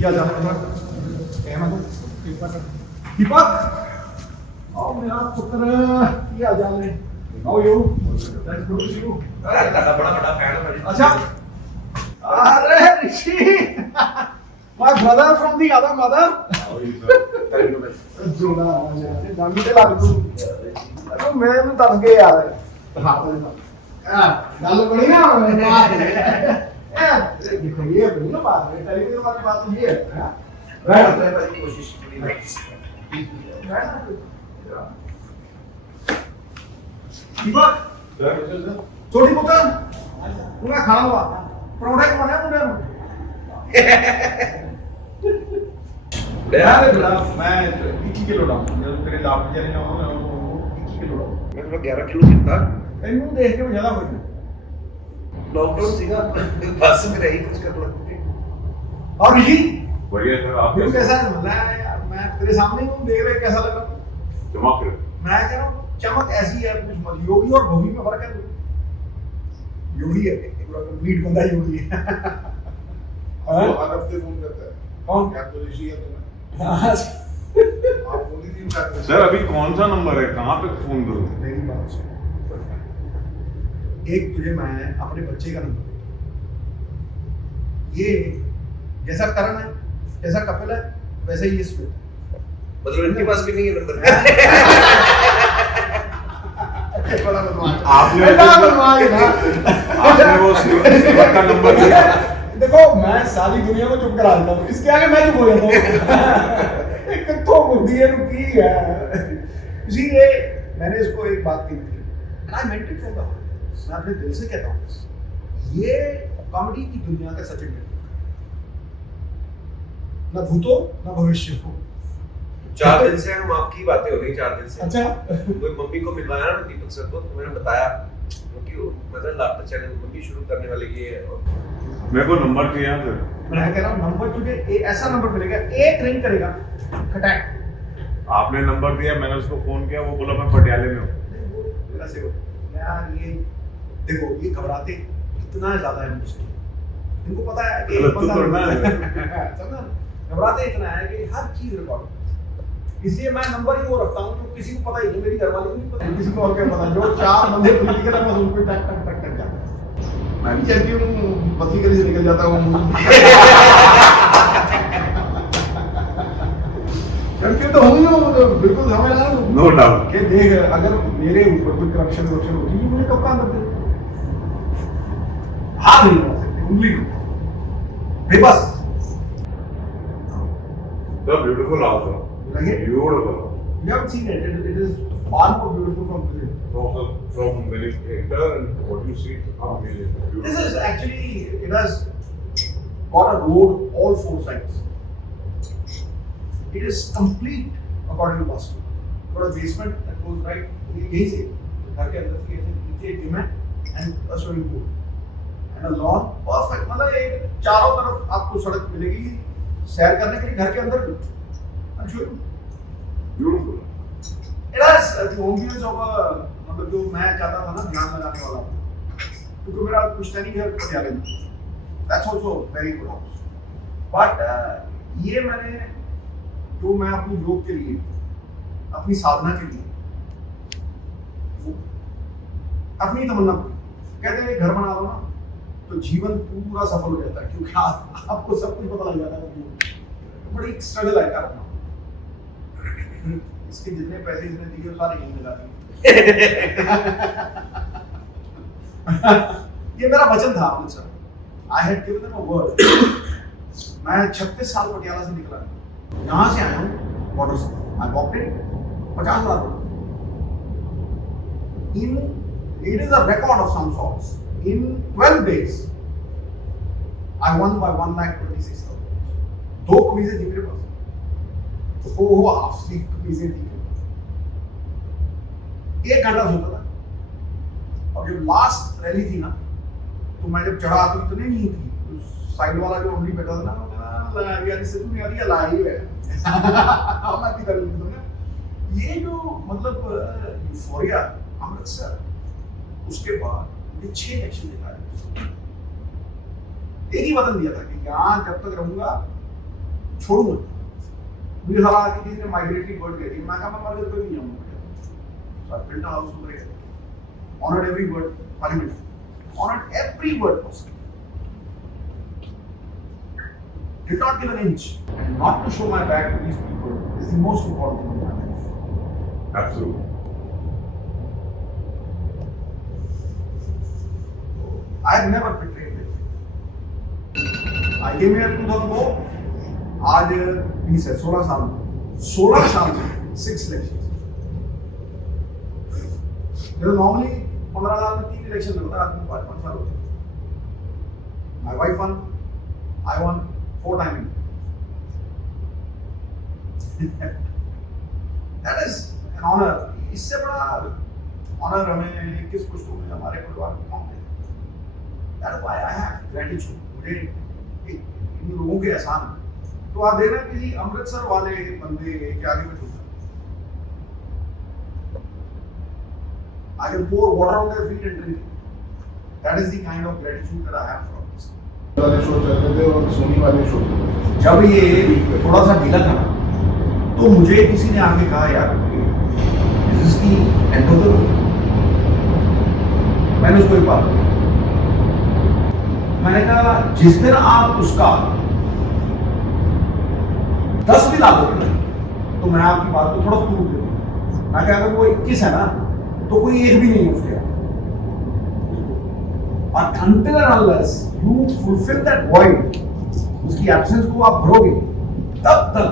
किया जाने वाला कहना दीपक आओ मेरा पुत्र किया जाने आओ you that's good to see you ਤੁਹਾਡਾ ਬੜਾ ਵੱਡਾ ਫੈਨ ਹਾਂ ਜੀ। अच्छा अरे ऋषि my brother from the other mother जोड़ा जामी ते लग तू अरे मैं दस गए यार हां गल बनी ना देखो ये बनी ना बात है टेलीविजन वाली बात ये है मैं अपने भाई कोशिश करी दीपक छोटी पुत्र तूने खाना हुआ परोठे कौन है मुंडे यार बेटा मैं 21 किलो डाऊं जब तेरे लाभ चले ना मैं 21 किलो डाऊं मैं थोड़ा 11 किलो कितना ਇਹਨੂੰ ਦੇਖ ਕੇ ਜ਼ਿਆਦਾ ਹੋ ਗਿਆ लॉकडाउन सीगा बस में रही कुछ कर लगते और ऋषि बढ़िया सर आप ये कैसा है मैं यार मैं तेरे सामने हूं देख रहे कैसा लगा चमक रहे मैं कह रहा हूं चमक ऐसी है कुछ मत योगी और भोगी में फर्क है योगी है पूरा कंप्लीट बंदा योगी है वो हर हफ्ते फोन करता है कौन क्या तो ऋषि है तुम्हें हाँ, आप फोन ही नहीं उठाते सर अभी कौन सा नंबर है कहाँ पे फोन करूँ मेरी बात सुन एक तुझे मैं अपने बच्चे का नंबर देता हूं। ये जैसा करण है जैसा कपिल है वैसे ही ये स्मिथ मतलब इनके पास भी नहीं है नंबर बड़ा बदमाश आपने बड़ा बदमाश है ना आपने वो सिल्वर का नंबर दिया देखो मैं सारी दुनिया को चुप करा देता हूँ इसके आगे मैं चुप हो जाता हूँ कितों बुद्धि है रुकी है इसीलिए मैंने इसको एक बात कही थी and I meant it from the heart। मैं अपने दिल से कहता हूँ ये कॉमेडी की दुनिया का सचिन तेंदुलकर न भूतो न भविष्य हो 4 दिन से हम आपकी बातें हो रही 4 दिन से अच्छा कोई मम्मी को मिलवाया ना दीपक सर को तो मैंने बताया क्योंकि मतलब लाफ्टर चैनल मम्मी शुरू करने वाले ये है और मेरे को नंबर दिया सर मैं कह रहा हूँ नंबर तुझे ऐसा नंबर मिलेगा एक रिंग करेगा खटाक आपने नंबर दिया मैंने उसको फोन किया वो बोला मैं पटियाले में हूँ मेरा से यार ये देखो ये घबराते इतना ज्यादा है मुझसे इनको पता है कि गलत तो करना है। समझा घबराते इतना है कि हर चीज रिकॉर्ड इसलिए मैं नंबर ही वो रखता हूँ जो किसी को पता ही नहीं मेरी घरवाली को नहीं पता किसी को और क्या पता जो 4 बंदे पॉलिटिकल है बस उनको टक टक टक टक जाता मैं भी चलती हूँ पतली गली से निकल जाता हूँ चलती तो हूँ बिल्कुल समझ रहा हूँ नो डाउट कि देख अगर मेरे ऊपर कोई करप्शन होती है मुझे कब काम करते हाथ नहीं लगा सकते उंगली बेबस सर ब्यूटीफुल आल्सो लगे beautiful you haven't seen it it is far more beautiful from within from when you enter and what you see amazing this is actually it has got a road all 4 sides it is complete according to Vastu got a basement that goes right यही से घर के अंदर से नीचे एक gym है and a swimming pool and a lawn perfect मतलब एक चारों तरफ आपको सड़क मिलेगी सैर करने के लिए घर के अंदर भी I'm sure beautiful it has the ambience of a मतलब जो मैं चाहता था ना ध्यान लगाने वाला क्योंकि मेरा पुश्तैनी घर पटियाले में that's also very good house but ये मैंने जो मैं अपनी योग के लिए अपनी साधना के लिए अपनी तमन्ना कहते हैं घर बना लो ना तो जीवन पूरा सफल हो जाता है क्योंकि आपको सब कुछ पता लग जाता है बड़ी स्ट्रगल है करना इसके जितने पैसे इसने दिए सारे यहीं लगा दिए ये मेरा वचन था Amritsar I had given them a word मैं 36 साल पटियाला से निकला यहाँ से आया हूँ बॉर्डर से I walked in 50,000 in it is a record of some sorts in 12 days I won by 1,26,000 दो कमीजें थी मेरे पास वो हाफ स्लीव कमीजें थी एक घंटा सोता था और जब लास्ट रैली थी ना तो मैं जब चढ़ा तो इतने नहीं थी साइड वाला जो अमली बैठा था ना यार इससे तुम यार ये लाई है मैं भी कर लूंगा ये जो मतलब यूफोरिया अमृतसर उसके बाद मुझे 6 इलेक्शन दिखाया एक ही वतन दिया था कि यहाँ जब तक रहूंगा छोड़ूंगा। मुझे सलाह की किसी ने माइग्रेटरी बर्ड कह दी, मैं कहा मैं मर गया तो नहीं जाऊंगा। So I built a house over here, honored every word, parliament, honored every word possible. Did not give an inch. And not to show my back to these people is the most important thing in my life. Absolutely. I have never betrayed them. I came here 2004. आज 20 है, 16 साल 6 election. Normally 15 साल में 3 election लगता है, आदमी 5 साल होते हैं। My wife won, I won 4 times. That is an honor. इससे बड़ा honor हमें 21 पुष्टों में हमारे परिवार को कौन देगा? That is why I have gratitude. मुझे इन लोगों के एहसान है। तो आप देख रहे हैं किसी अमृतसर वाले बंदे के आगे में झुकना। I can pour water on their feet and drink it. That is the kind of gratitude that I have for this. वाले शो चल रहे थे और सोनी वाले शो। जब ये थोड़ा सा ढीला था तो मुझे किसी ने आके कहा यार this is the end of the road. मैंने उसको एक बात मैंने कहा जिस दिन आप उसका 10 भी ला दोगे तो मैं आपकी बात को थोड़ा टूट दूंगा। मैं कहा अगर वो 21 है ना तो कोई एक भी नहीं है उसके। और until and unless you fulfill that void, उसकी absence को आप भरोगे तब तक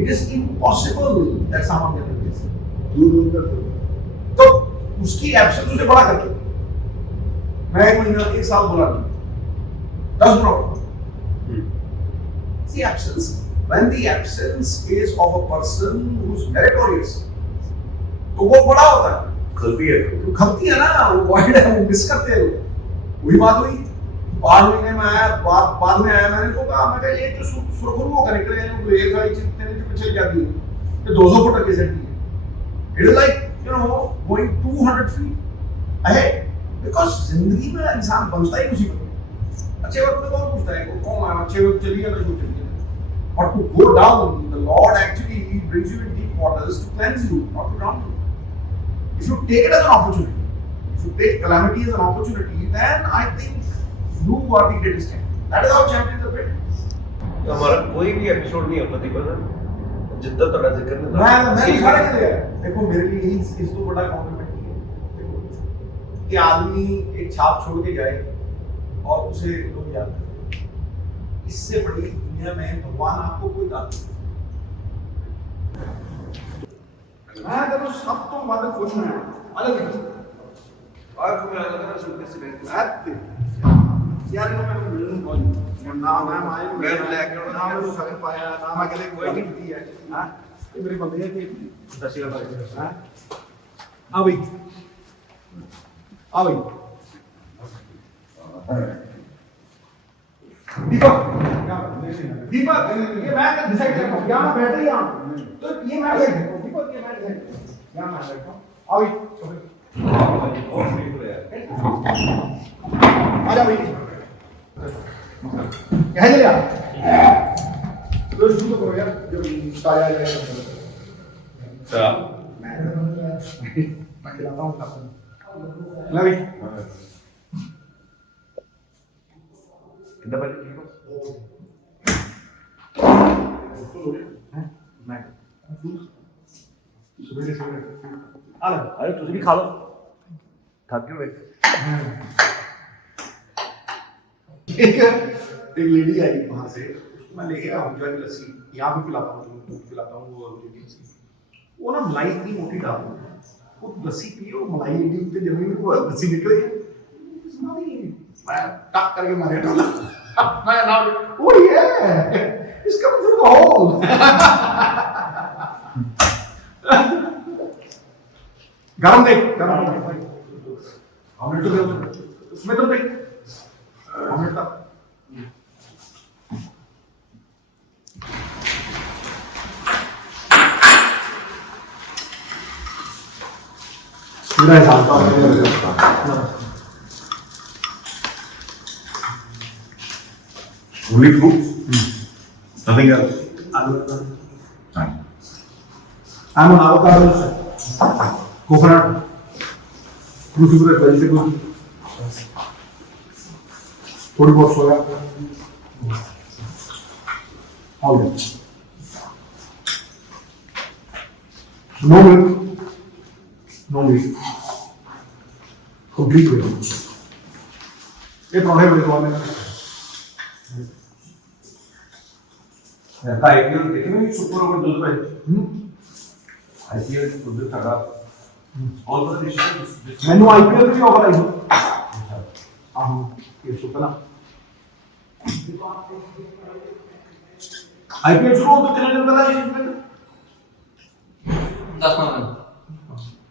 it is impossible that someone can replace it. दूर करते तो उसकी absence उसे बड़ा करके मैं 1 महीना 1 साल बोला नहीं 10 minute. See absence, when the absence is of a person who's meritorious, तो वो बड़ा होता है। गलती है तो खलती है ना, वो वाइड है, वो मिस करते हैं लोग। वही बात हुई 5 महीने में आया, बाद में आया, मैंने उसको कहा मैं कहा ये जो सुरखुरु वो कनेक्टर है वो एक गाड़ी जितने जो पीछे जाती है ये 200 फुट की सेट है। It is like you know going 200 feet ahead because जिंदगी में इंसान बनता ही मुसीबत में। अच्छे वक्त में कौन पूछता है वो कौन आया अच्छे वक्त चलिए ना जो चलिए, और to go down the Lord actually brings you in deep waters to cleanse you, not to drown you. If you take it as an opportunity, if you take calamity as an opportunity, then I think you are the greatest champion. That is how champions are built. हमारा कोई भी episode नहीं होता दीपक sir जितना थोड़ा जिक्र नहीं मैं सारे के लिए देखो मेरे लिए यही इस तो बड़ा कॉम्प्लीमेंट है देखो कि आदमी एक छाप छोड़ के जाए और उसे लोग याद करें। इससे बड़ी दुनिया में भगवान आपको कोई दान नहीं। मैं तो सब तो बात खुश हूं अलग है और मैं अलग अलग सुनते से रहते यार इनको मैं मिलूं कौन ना मैं आए मैं लेके और ना मैं सगन पाया ना मैं कहले कोई नहीं दी है हां ये मेरे बंदे हैं कि दस का हां आ भाई दीपक दीपक ये मैं डिसाइड करता हूं यहां मैं बैठ रही हूं तो ये मैं बैठ दीपक ये मैं डिसाइड यहां मैं बैठता हूं आ भाई और बिल्कुल यार आजा भाई क्या है यार तो शुरू करो यार जो ताजा है अच्छा मैं खिलाता हूं आपको ना भाई कितना बजे मैं सुबह अरे तुझे भी खा लो थक क्यों बैठे एक लेडी आई वहां से मैं लेके आया हूं जो लस्सी यहाँ पे पिलाता हूँ वो लस्सी वो ना मलाई इतनी मोटी डाल वो लस्सी पियो मलाई एडी ऊपर जमीन में वो लस्सी निकले मैं टक करके मारे डाला मैं ना ओ ये it's coming from the whole गरम देख ऑमलेट तो दे उसमें तो देख ऑमलेट का पूरा हिसाब Only fruits? Nothing else. Fine. I'm on avocados, coconut, cruciferous vegetable, थोड़ी बहुत सोया, all that. No milk, no meat, complete vegan. ये पराठे बड़े स्वाद हैं। का आईपीएल देखे ना सुपर ओवर दूध पे आईपीएल दूध तगड़ा ऑल द डिश मैंने आईपीएल की ऑफर आई हाँ ये सुपर ना आईपीएल शुरू हो तो कितने दिन पहले इसमें 10-15 दिन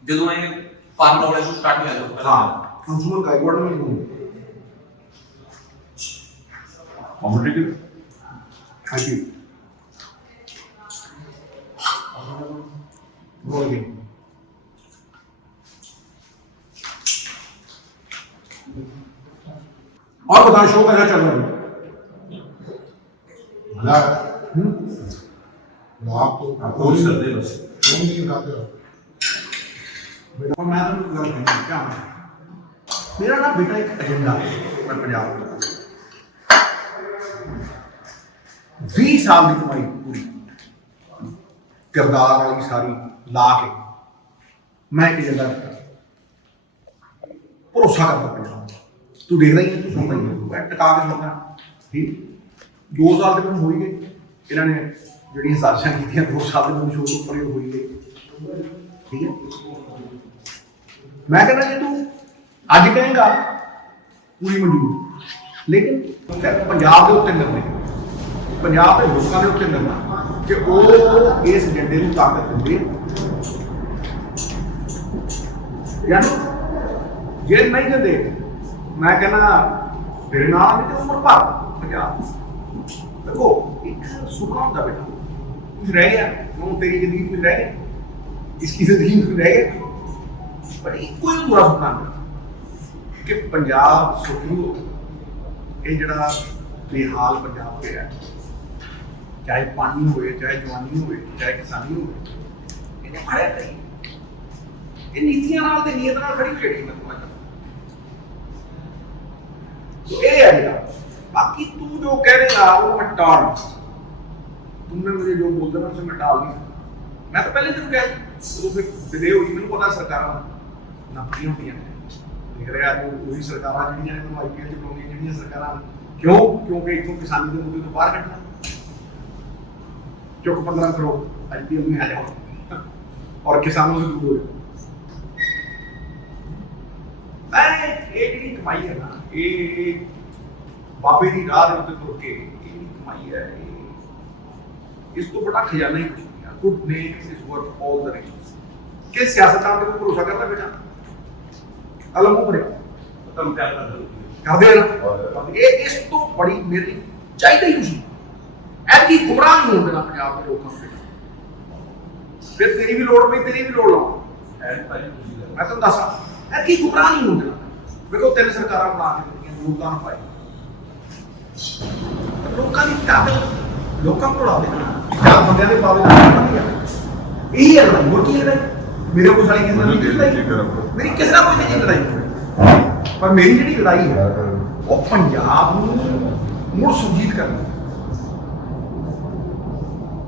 ਜਦੋਂ ਇਹ ਫਾਰਮੂਲਾ ਵਾਲੇ ਸ਼ੁਰੂ ਸਟਾਰਟ ਹੋਇਆ ਜਦੋਂ हाँ कंज्यूमर गाइडलाइन में नहीं Competitive. आईपीएल बोल गए और बताओ शो कैसा चल रहा है भला आप तो कोच कर दे बस फोन नहीं उठाते हो बेटा मैं तो गल करना क्या है मेरा ना बेटा एक एजेंडा है मैं पंजाब का 20 साल की कमाई पूरी किरदार वाली सारी ला के मैं एक एजेंडा करता भरोसा करता पंजाब तू देख रही है तू सुन रही है मैं टका के सुनना ठीक 2 साल तक हो ही गए इन्होंने ਜਿਹੜੀਆਂ ਸਾਜ਼ਿਸ਼ਾਂ ਕੀਤੀਆਂ 2 ਸਾਲ ਦੇ ਮੈਨੂੰ ਸ਼ੋਅ ਤੋਂ ਉੱਪਰ ਹੀ ਹੋਈ ਗਈ ਠੀਕ ਹੈ ਮੈਂ ਕਹਿੰਦਾ ਜੇ ਤੂੰ ਅੱਜ ਕਹੇਗਾ ਪੂਰੀ ਮਨਜ਼ੂਰ ਲੇਕਿਨ ਪੰਜਾਬ ਦੇ ਉੱਤੇ ਨਿਰਣੇ ਪੰਜਾਬ ਦੇ ਲੋਕਾਂ ਦੇ ਉੱਤੇ ਨਿਰਣਾ ਕਿ ਉਹ ਇਸ ਏਜੰਡੇ ਨੂੰ ਤਾਕਤ ਦਿੰਦੇ ਯਾਨੀ ਜੇ ਨਹੀਂ ਦਿੰਦੇ ਮੈਂ ਕਹਿੰਦਾ ਤੇਰੇ ਨਾਲ ਨਹੀਂ ਤੇ ਉਮਰ ਭਰ ਪੰਜਾਬ देखो एक सुपना होता बेटा कुछ रह गया वो तेरी जिंदगी में रह गया इसकी जिंदगी में रह गया पर एक कोई बुरा सुपना नहीं कि पंजाब सुखी हो ये जड़ा बेहाल पंजाब पे है चाहे पानी हो चाहे जवानी हो चाहे किसानी हो इन्हें खड़े करी ये नीतियां नाल ते नीयत नाल खड़ी होई मैं तुम्हें तो ये है बेटा बाकी तू जो कह रहा वो मैं टाल तुमने मुझे जो बोल दिया उसे मैं टाल नहीं सकता मैं तो पहले तेन कह तो फिर डिले होगी मैंने पता सरकार नपी होती देख रहे आज वही सरकार जी आईपीएल च बुलाउंदियां जिहड़ियां सरकार क्यों क्योंकि इतों किसानी के मुद्दे तो बाहर कटना चुक 15 करोड़ आईपीएल में आ जाओ और किसानों से दूर हो जाओ एक कमाई है ना ये बाबे की राह के उत्ते तुर के कमाई है इस तो बड़ा खजाना ही कुछ नहीं है good name is worth all the riches के सियासतदान पे भरोसा करता बेटा अलम ऊपर खत्म करना कर दे ना ये इस तो बड़ी मेरी चाहिए ही कुछ नहीं ऐसी गुमराह नहीं होने देना पंजाब के लोगों को फिर तेरी भी लोड़ पई तेरी भी लोड़ लाऊं मैं तो दसा ऐसी गुमराह नहीं होने देना देखो 3 सरकारां बना के दित्तियां योगदान पाए लोकां दी ताकत लोकां कोल आवे चार बंदियां दे पावे यही है लड़ाई और की लड़ाई मेरे को सारी किसी ने लड़ाई मेरी किसी ना कोई नहीं लड़ाई पर मेरी जी लड़ाई है वो पंजाब मुड़ सुरजीत करना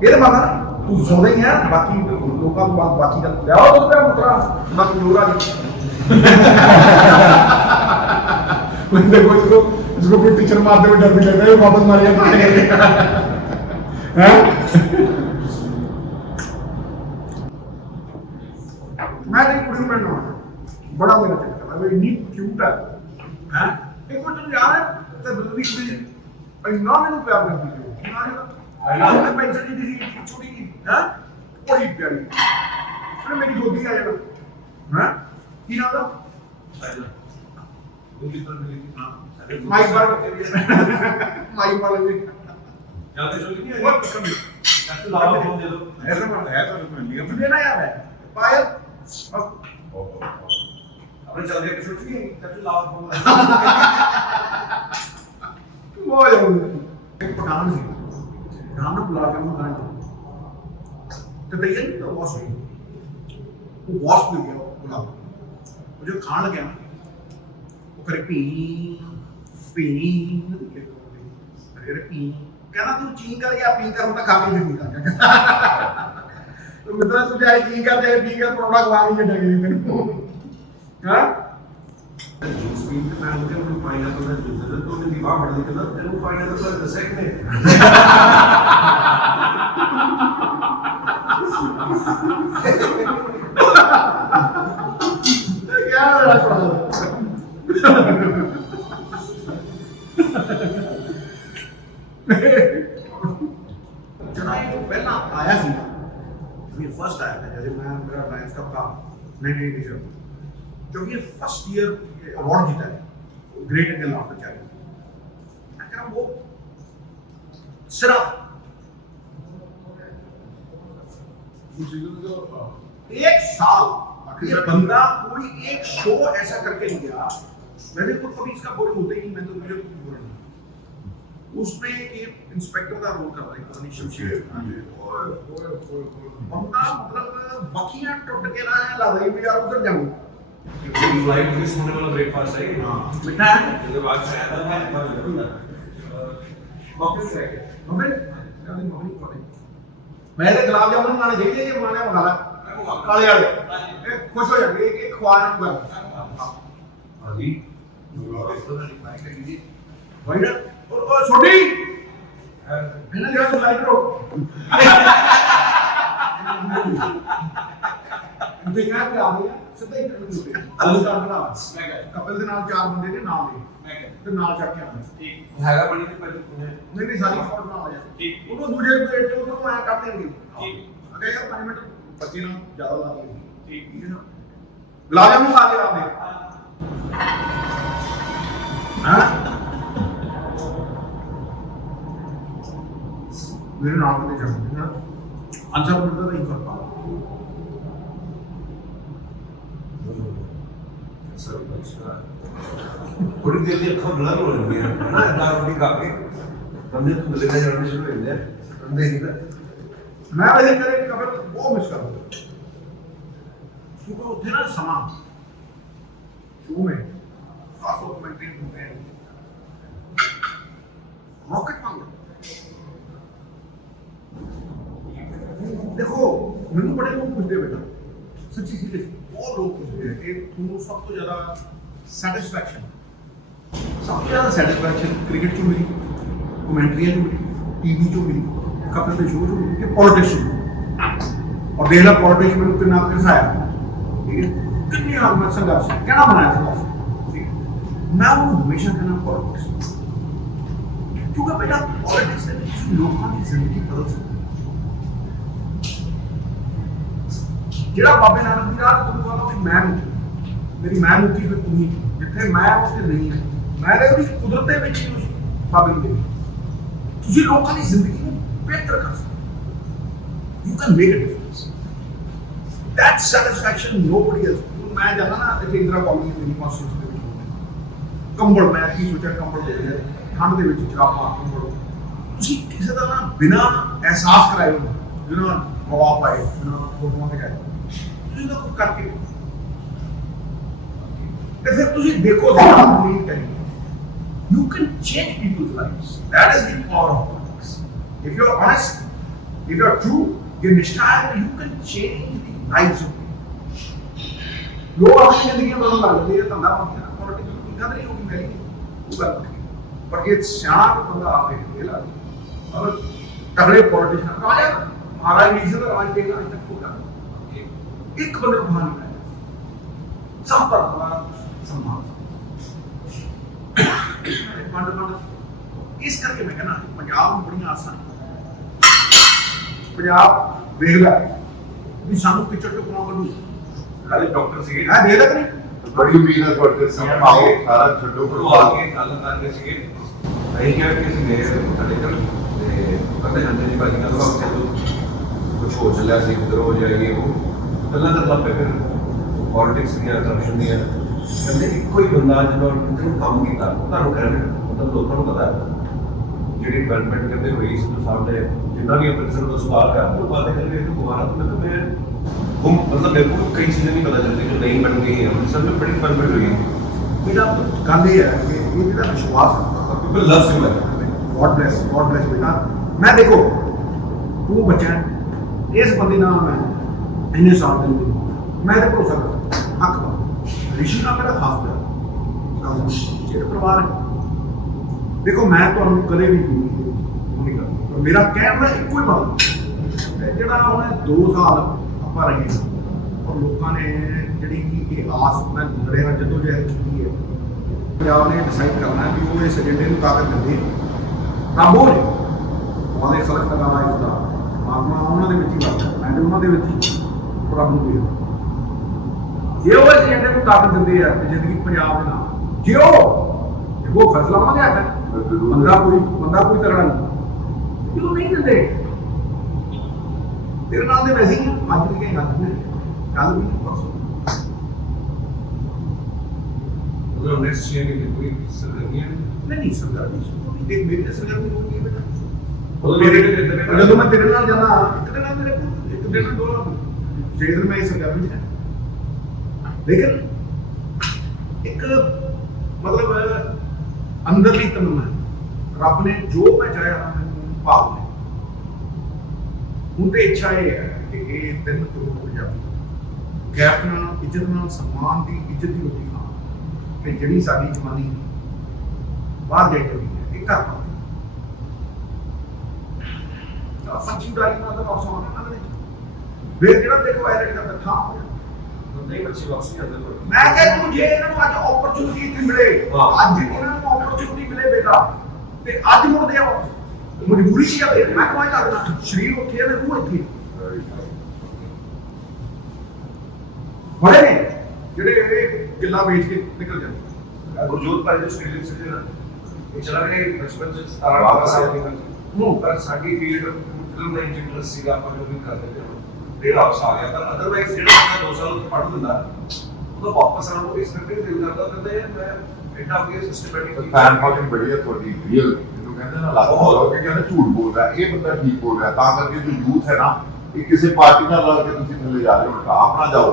ये तो माना तू सुन रही है बाकी लोगों को बाकी का लियाओ तो मैं उतरा बाकी जोरा नहीं देखो इसको कोई टीचर मारते हुए डर भी लगता है वापस मार जाता है मैं तेरी कुड़ी में बैठना बड़ा मेरा चक्कर है वो इतनी क्यूट है हैं एक बार तुम जा रहे तो जल्दी कुड़ी इतना मैंने प्यार करती थी मैं पेंशन दी थी छोटी हैं बड़ी प्यारी अरे मेरी गोदी आ जाना हैं की नाम था माइक बार माइक वाले भी जाते चल नहीं वो कभी चाचू लाओ फोन दे दो ऐसा मन है तो मैं लिया मुझे ना याद है पायल अपने चल के कुछ नहीं चाचू लाओ फोन वो जाऊंगा एक पठान से राम बुला के मैं खाने तो तैयार नहीं था वॉश हुई वो वॉश मिल गया बुला वो जो खान लगे ना वो करे पी पी अरे पी कहना तू ची कर या पी कर मतलब खा के नहीं कर तो मित्र तू चाहे ची कर चाहे पी कर प्रोडक्ट वाली जगह गई तेरे को हां जूस पी के मैं उनके लिए पाइनएप्पल का जूस दे तो उन्हें दिमाग बढ़ गया ना तेरे को पाइनएप्पल का दस एक ने क्या रहा चढ़ाई पहला आया सी ये फर्स्ट आया था जैसे मैं मेरा लाइफ का था नहीं क्योंकि ये फर्स्ट ईयर अवार्ड जीता है ग्रेट इंडियन लाफ्टर चैलेंज मैं कह रहा हूं वो सिर्फ एक साल ये बंदा कोई एक शो ऐसा करके नहीं गया मैंने तो कभी इसका बोल होता ही नहीं मैं तो मुझे कुछ बोल नहीं उसमें एक इंस्पेक्टर का रोल कर रहा है पता शमशेर बंदा मतलब बखियां टूट के रहा है ला रही भी यार उधर जाऊं फ्लाइट मिस होने वाला ब्रेकफास्ट है मिठा है जब आज शायद वापस है मैं तो गुलाब जामुन खाने चाहिए ये बनाने मंगा ला काले वाले खुश हो जाएंगे एक खवाना बन अभी वाइडर और छोटी मैंने जो लाइक रो देखा क्या आ गया सिद्धा इंटरव्यू पे अलग बना कपिल ਦੇ ਨਾਲ ਚਾਰ ਬੰਦੇ ਨੇ ਨਾਮ ਲੈ ਤੇ ਨਾਲ ਚੱਕ ਕੇ ਆਉਂਦੇ ਠੀਕ हैगा बनी थी पहले नहीं सारी फॉर्ट बना हो जाए ठीक उनको दूसरे प्लेट पे उनको मैं काट देंगे ठीक अगर यार 5 मिनट 25 ना ज्यादा ला देंगे ठीक है ना गुलाब जामुन खा के आपने हां मेरे नाम पे जाओ ना आंसर पढ़ता नहीं कर पा थोड़ी देर में खबर लग रही है ना दारू भी काफी बंदे तो लेने जाने शुरू हो गए बंदे इधर मैं वही करे कबर वो मिस कर दूं क्योंकि उठे ना समा शो में खास तौर पर मेंटेन होते हैं रॉकेट मांगो देखो मैंने बड़े लोग पूछते बेटा सच्ची सीरियस वो लोग पूछते हैं कि तुमको सबसे ज्यादा सैटिस्फैक्शन क्रिकेट जो मिली कमेंट्री जो मिली टीवी जो मिली कपिल के शो जो मिली कि पॉलिटिक्स जो मिली और देखना पॉलिटिक्स में कितना फसाया ठीक है कितनी मैं संघर्ष कहना बनाया संघर्ष ठीक है मैं वो हमेशा कहना पॉलिटिक्स क्योंकि बेटा पॉलिटिक्स से लोगों की जिंदगी बदल सकती है ਜਿਹੜਾ ਬਾਬੇ ਨਾਨਕ ਦੀ ਰਾਹ ਤੁਮ ਕਹੋ ਕਿ ਮੈਂ ਮੇਰੀ ਮੈਂ ਮੁੱਕੀ ਫਿਰ ਤੂੰ ਹੀ ਜਿੱਥੇ ਮੈਂ ਉੱਥੇ ਨਹੀਂ ਹੈ ਮੈਂ ਉਹਦੀ ਕੁਦਰਤ ਦੇ ਵਿੱਚ ਹੀ ਉਸ ਬਾਬੇ ਨੂੰ ਦੇਖਦਾ ਤੁਸੀਂ ਲੋਕਾਂ ਦੀ ਜ਼ਿੰਦਗੀ ਨੂੰ ਬਿਹਤਰ ਕਰ ਸਕਦੇ you can make a difference that satisfaction nobody else ਮੈਂ ਜਾਣਾ ਨਾ ਇੱਥੇ ਇੰਦਰਾ ਕਾਲੋਨੀ ਦੀ ਯੂਨੀਵਰਸਿਟੀ ਦੇ ਵਿੱਚ ਕੰਬਲ ਮੈਂ ਕੀ ਸੋਚਿਆ ਕੰਬਲ ਦੇ ਠੰਡ ਦੇ ਵਿੱਚ ਚਰਾਪਾ ਕੰਬਲ ਤੁਸੀਂ ਕਿਸੇ ਦਾ ਨਾ ਬਿਨਾ ਅਹਿਸਾਸ ਕਰਾਏ ਬਿਨਾ ਗਵਾ ਪਾਏ ਬਿਨਾ ਫੋਟੋਆਂ ਦਿਖਾਏ ਤੁਸੀਂ ਤਾਂ ਕੁਝ ਕਰਕੇ ਤੇ ਫਿਰ ਤੁਸੀਂ ਦੇਖੋ ਜਿਹੜਾ ਬਲੀਵ ਕਰੀ you can change people's lives that is the power of politics if you are honest if you are true your nishtha you can change the lives of people लोग अपनी जिंदगी में बदल डालते हैं धंधा बनता है पॉलिटिक्स में गंद नहीं होगी मेरी वो बात नहीं पर ये शांत बंदा आप देखेगा और तगड़े पॉलिटिशियन राजा महाराज नीचे तो राज देगा आज तक को कर एक बंदे को मान है सब पर बड़ा सम्मान इस करके मैं कहना पंजाब में बड़ी आसान पंजाब वेगा भी सानू पिक्चर तो कौन करू खाली डॉक्टर से हां दे दे नहीं बड़ी उम्मीद है ਤੁਹਾਡੇ ਸੰਭਾਓ ਸਾਰਾ ਛੱਡੋ ਉਹ ਆ ਕੇ ਗੱਲ ਕਰਦੇ ਸੀਗੇ ਅਸੀਂ ਕਿਹਾ ਕਿ ਅਸੀਂ ਗਏ ਸਾਡੇ ਘਰ ਤੇ ਕਹਿੰਦੇ ਜਾਂਦੇ ਜੀ ਭਾਜੀ ਕਹਿੰਦਾ ਬਾਬਾ ਚਲੋ ਕੁਝ ਹੋ ਚੱਲਿਆ ਸੀ ਕਿਧਰ ਹੋ ਜਾਏਗੀ ਉਹ ਪਹਿਲਾਂ ਤਾਂ ਲੱਭੇ ਫਿਰ ਪੋਲਿਟਿਕਸ ਦੀਆਂ ਕਰਪਸ਼ਨ ਦੀਆਂ ਕਹਿੰਦੇ ਇੱਕੋ ਹੀ ਬੰਦਾ ਜਦੋਂ ਕਿਤੇ ਕੰਮ ਕੀਤਾ ਤੁਹਾਨੂੰ ਕ੍ਰੈਡਿਟ ਮਤਲਬ ਲੋਕਾਂ ਨੂੰ ਪਤਾ ਹੈ ਜਿਹੜੀ ਡਿਵੈਲਪਮੈਂਟ ਕਰਦੇ ਹੋਈ ਇਸ ਤੋਂ ਸਾਹਮਣੇ जितना भी अमृतसर का सुधार है वो बातें करके दोबारा तो मतलब मैं मतलब मेरे को कई चीज़ें नहीं पता चलती जो नहीं बन गई हैं अमृतसर में बड़ी परमिट हुई है बेटा गल ये है कि ये तेरा विश्वास है people love you man God bless बेटा मैं देखो तू बच्चा है इस बंदे नाल मैं इन्ने साल दिन मैं ते भरोसा करता हक दा ऋषि नाल मेरा खास प्यार ये परिवार है देखो मैं ਤੁਹਾਨੂੰ ਕਦੇ ਵੀ ਨਹੀਂ ਕਰਦਾ ਮੇਰਾ ਕਹਿਣ ਦਾ ਇੱਕੋ ਹੀ ਮਤਲਬ ਜਿਹੜਾ ਉਹਨੇ 2 ਸਾਲ ਆਪਾਂ ਰਹੇ ਔਰ ਲੋਕਾਂ ਨੇ ਜਿਹੜੀ ਇਹ ਆਸ ਨਾਲ ਲੜਿਆ ਜਦੋਂ ਜਹਿਰ ਕੀਤੀ ਹੈ ਪੰਜਾਬ ਨੇ ਡਿਸਾਈਡ ਕਰਨਾ ਵੀ ਉਹ ਇਸ ਏਜੰਡੇ ਨੂੰ ਤਾਕਤ ਦਿੰਦੇ ਰੱਬ ਹੋ ਜੇ ਉਹਦੇ ਸਲਕ ਲਗਾਵਾ ਇਸ ਦਾ ਆਤਮਾ ਉਹਨਾਂ ਦੇ ਵਿੱਚ ਹੀ ਵਸਦਾ ਮੈਂ ਤੇ ਉਹਨਾਂ ਦੇ ਵਿੱਚ ਹੀ ਰੱਬ ਨੂੰ ਦੇ ਜੇ ਉਹ ਇਸ ਏਜੰਡੇ ਨੂੰ ਤਾਕਤ ਦਿੰਦੇ ਆ ਤੇ ਜ਼ਿੰਦਗੀ ਪੰਜਾਬ ਦੇ ਨਾਲ ਜਿਓ वो फैसला होना क्या है बंदा कोई तगड़ा नहीं क्यों नहीं दिंदे तेरे नाल दे वैसे ही आज भी कहीं गल भी परसों मतलब नेक्स्ट ईयर की कोई सरगर्मियां नहीं सरगर्मी देख मेरी सरगर्मी होगी बेटा मतलब जब मैं तेरे नाल जाना एक दिन मेरे को एक दिन दो दिन मैं इस सरगर्मी है लेकिन एक मतलब अंदरली तमन्ना रब ने जो मैं चाहया मैंने भाव ने हूँ तो इच्छा ये है कि ये 3 करोड़ पंजाबी गैप नाल इज्जत नाल सम्मान की इज्जत की रोटी खान ते जिहड़ी साडी जवानी बाहर जाई चली है एक घर पंछी उड़ारी नाल दा वापस आना ना फिर जिहड़ा देखो वायरट का था नहीं बच्चे वापस नहीं आते मैं कह तू जे इन्हां नूं अज अपॉर्चुनिटी इत्थे मिले अज इन्हां नूं अपॉर्चुनिटी मिले बेटा ते अज मुड़दे आ मजबूरी सी है मैं कोई करना शरीर उत्थे है रूह इत्थे बड़े ने जेडे किला बेच के निकल जाते गुरजोत भाई जो स्टेडियम से थे ना ये चला गए बचपन से 17 साल निकल पर साडी फील्ड फिल्म में इंटरेस्ट सी ਆਪਾਂ जो भी करते थे फिर वापस आ गया पर अदरवाइज जेड़ा 2 साल तो पढ़ दिंदा तो वापस आने को इस करके दिल करदा कहंदे मैं बेटा हो गया सिस्टमैटिक फैन फॉलोइंग बढ़िया थोड़ी रियल जो कहते हैं ना लाखों लोग के कहते झूठ बोल रहा है ये बंदा ठीक बोल रहा है ता करके जो यूथ है ना ये किसी पार्टी में लड़ के तुम थले जा रहे हो उनका अपना जाओ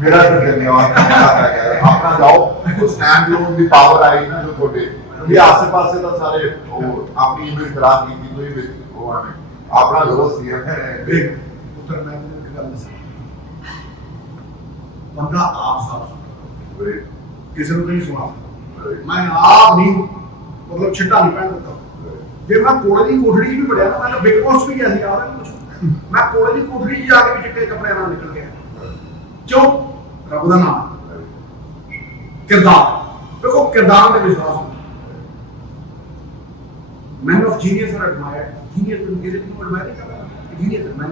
मेरा तो धन्यवाद अपना जाओ तो स्टैंड लोन की पावर आई ना जो थोड़े ये आसे पासे तो सारे अपनी इमेज खराब की तो ये वो हमें अपना दोस्त ये है देख पुत्र मैं तेरे एक गल दसां बंदा आप साफ किसी को नहीं सुना मैं आप नहीं मतलब छिट्टा नहीं पहन देता जे मैं कॉलेज की कोठड़ी भी पढ़िया ना मैं बिग बॉस भी ऐसी याद है कुछ मैं कॉलेज की कोठड़ी जाके भी चिट्टे कपड़े नाल निकल गया क्यों रब दा नाम किरदार देखो किरदार में विश्वास मैन ऑफ जीनियस और एडमायर्ड जीनियस को किसी को एडमायर नहीं करता जीनियस है मैन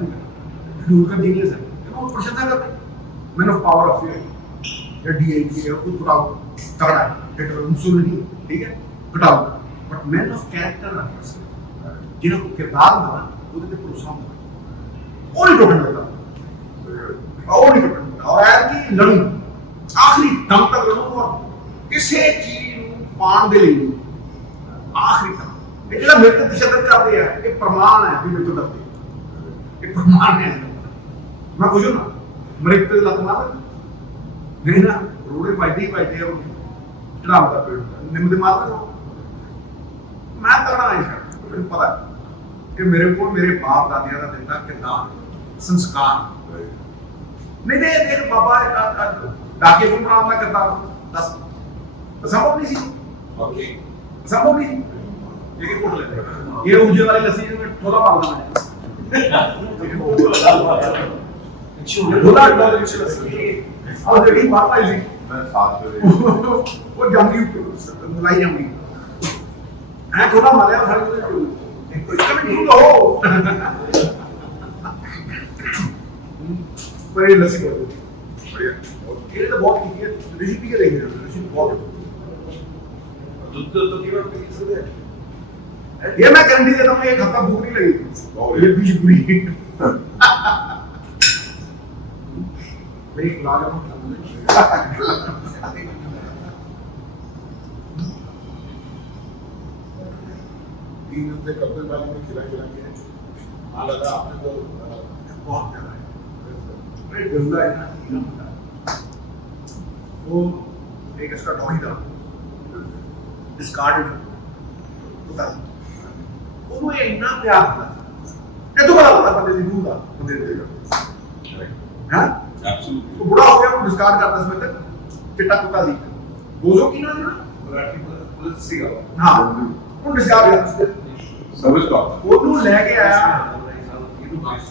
उनका जीनियस है वो प्रशंसा करते man of power of fear या डीआईपी है वो थोड़ा तगड़ा है बेटर मुसलमानी ठीक है घटाओ बट मैन ऑफ कैरेक्टर है जिन्हें को किरदार ना ਉਹਦੇ ਤੇ ਭਰੋਸਾ ਹੁੰਦਾ ਉਹ ਨਹੀਂ ਟੁੱਟਣ ਦਿੰਦਾ और यार की लड़ू आखिरी दम तक लड़ूंगा किसी चीज ਨੂੰ ਪਾਣ ਦੇ ਲਈ आखिरी तक ये ਜਿਹੜਾ ਮੇਰੇ ਤੇ ਤਸ਼ੱਦਦ ਕਰਦੇ ਆ ਇਹ ਪ੍ਰਮਾਣ ਹੈ ਵੀ ਮੇਰੇ ਤੋਂ ਡਰਦੇ ਇਹ ਪ੍ਰਮਾਣ ਹੈ ਮੈਂ ਕੁਝ ਨਾ ਮੇਰੇ ਤੇ ਲੱਤ ਮਾਰ ਨਹੀਂ ਨਾ ਰੋੜੇ ਪਾਈਦੇ ਆ ਚੜਾਉਂਦਾ ਪੇੜ ਨਿੰਮ ਦੇ ਮਾਰਦਾ ਮੈਂ ਤਗੜਾ ਨਹੀਂ ਸਕਦਾ ਮੈਨੂੰ ਪਤਾ ਕਿ ਮੇਰੇ ਕੋਲ ਮੇਰੇ ਬਾਪ ਦਾਦਿਆਂ ਦਾ ਦਿੱਤਾ ਕਿਰਦਾਰ ਸੰਸਕਾਰ नहीं दे देख बाबा डाके को बनाना मैं करता दस संभव नहीं सी ओके संभव नहीं लेकिन कोट ले ये ऊंचे वाली लस्सी में थोड़ा मारना है थोड़ा डॉलर की लस्सी और देखिए बात आई थी मैं साथ में वो जंगी लाई जंगी है थोड़ा मारे सारे इसका भी ढूंढ लो पर ये लस्सी बहुत बढ़िया ये तो बहुत ठीक है रेसिपी के देखेंगे रेसिपी बहुत दूध तो कीमत पे किस दे ये मैं गारंटी देता हूँ एक हफ्ता भूख नहीं लगेगी ये बीच पूरी मेरी खुला जाऊँ दिन से कब तक वाले में खिला के हाँ लगा आपने तो बहुत ज्यादा है। मैं गंदा है ना हीरा होता है। वो एक इसका टॉय था डिस्कार्डेड होता था। वो ये इतना प्यार था ये तो बड़ा बड़ा बंदे दी दूंगा बंदे देगा हाँ Absolutely. तो बुढ़ा हो गया वो डिस्कार्ड करता समय तक चिट्टा कुत्ता दी गोजो की ना ਪੁਲਿਸ ਸੀਗਾ हाँ वो डिस्कार्ड करता Service dog. ਉਹਨੂੰ ਲੈ ਕੇ ਆਇਆ